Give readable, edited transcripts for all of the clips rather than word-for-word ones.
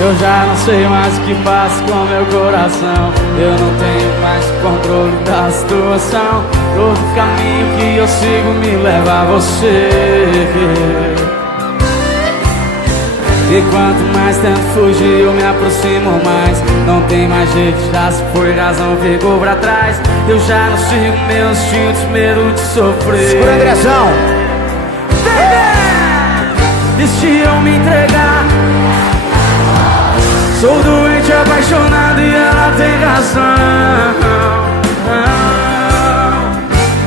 Eu já não sei mais o que faço com meu coração. Eu não tenho mais controle da situação. Todo caminho que eu sigo me leva a você. E quanto mais tento fugir, eu me aproximo mais. Não tem mais jeito, já se foi, razão ficou pra trás. Eu já não sigo meus instintos, medo de sofrer. Segura a direção. Decidiram me entregar. Sou doente, apaixonado e ela tem razão.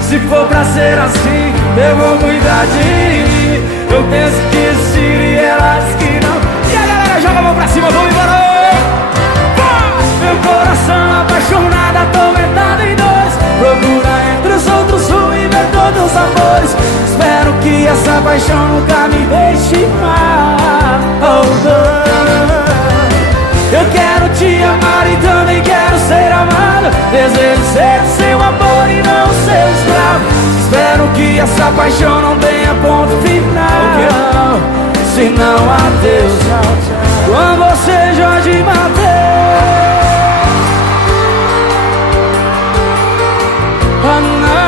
Se for pra ser assim, eu vou cuidar de mim. Eu penso que existe e ela diz que não. E a galera joga a mão pra cima, vamos embora. Meu coração apaixonado, atormentado em dores. Procura entre os outros ruim, ver todos os amores. Espero que essa paixão nunca me deixe mal. Eu quero te amar e também quero ser amado. Desejo ser seu amor e não seu escravo. Espero que essa paixão não tenha ponto final. Se não, adeus, tchau, tchau. Com você, Jorge Mateus. Oh, não.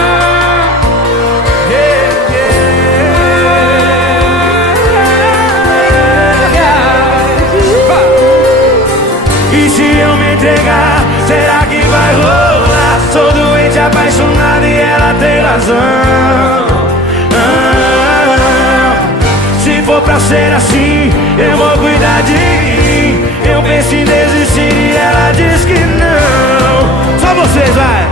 E se eu me entregar, será que vai rolar? Sou doente, apaixonado e ela tem razão. Se for pra ser assim, eu vou cuidar de mim. Eu penso em desistir e ela diz que não. Só vocês, vai!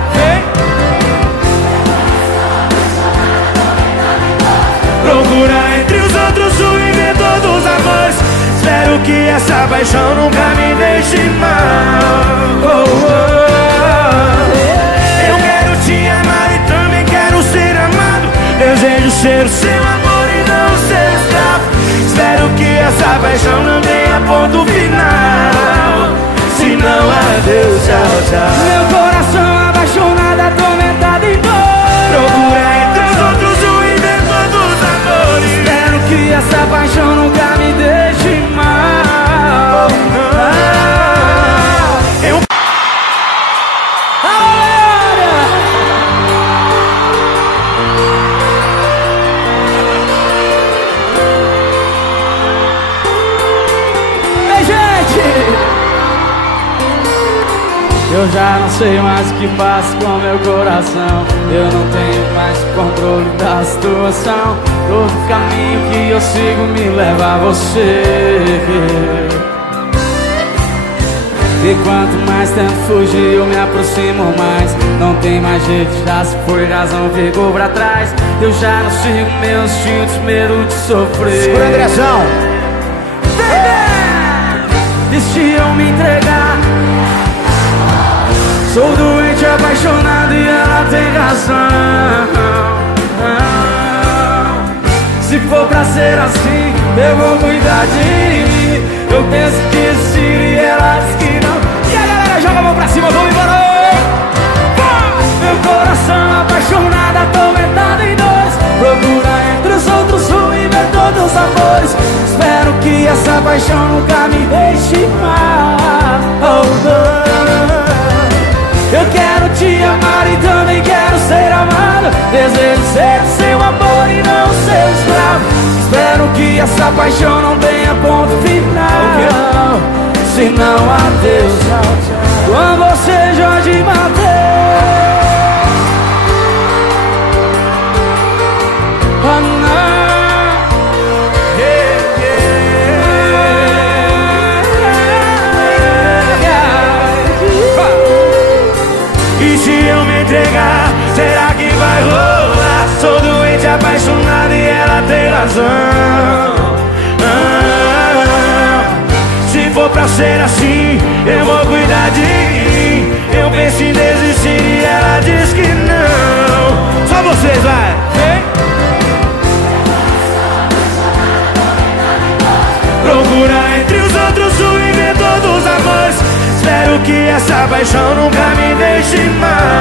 Procura entre os outros o inventor dos amores. Espero que essa paixão nunca me deixe mal. Eu quero te amar e também quero ser amado. Desejo ser o seu amor e não ser escravo. Espero que essa paixão não tenha ponto final. Se não, adeus, tchau, tchau. Meu coração apaixonado, atormentado em dor. Procura entre os outros o inventor dos amores. Espero que essa paixão nunca me deixe mal. Ei, gente! Eu já não sei mais o que faço com meu coração. Eu não tenho mais controle da situação. Todo caminho que eu sigo me leva a você. E quanto mais tento fugir, eu me aproximo mais. Não tem mais jeito, já se foi, razão ficou pra trás. Eu já não sigo meus instintos, medo de sofrer. Segura a direção. Decidiram me entregar. Sou doente, apaixonado e ela tem razão. Se for pra ser assim, eu vou cuidar de mim. Eu penso que existe e ela diz que não. E a galera joga a mão pra cima, vamos embora. Meu coração apaixonado, atormentado em dores. Procura entre os outros ruim, ver todos os amores. Espero que essa paixão nunca me deixe mal. Eu quero te amar e também quero ser amado. Desejo ser seu amor e não seu escravo. Espero que essa paixão não tenha ponto final. Se não, adeus, tchau, tchau. Com você, Jorge Mateus. Oh, não. E se eu me entregar, será que vai rolar? Sou doente, apaixonado e ela tem razão. Se for pra ser assim, eu vou cuidar de mim. Eu penso em desistir e ela diz que não. Só vocês, vai! Procura entre os outros o inventor dos amores. Espero que essa paixão nunca me deixe mal.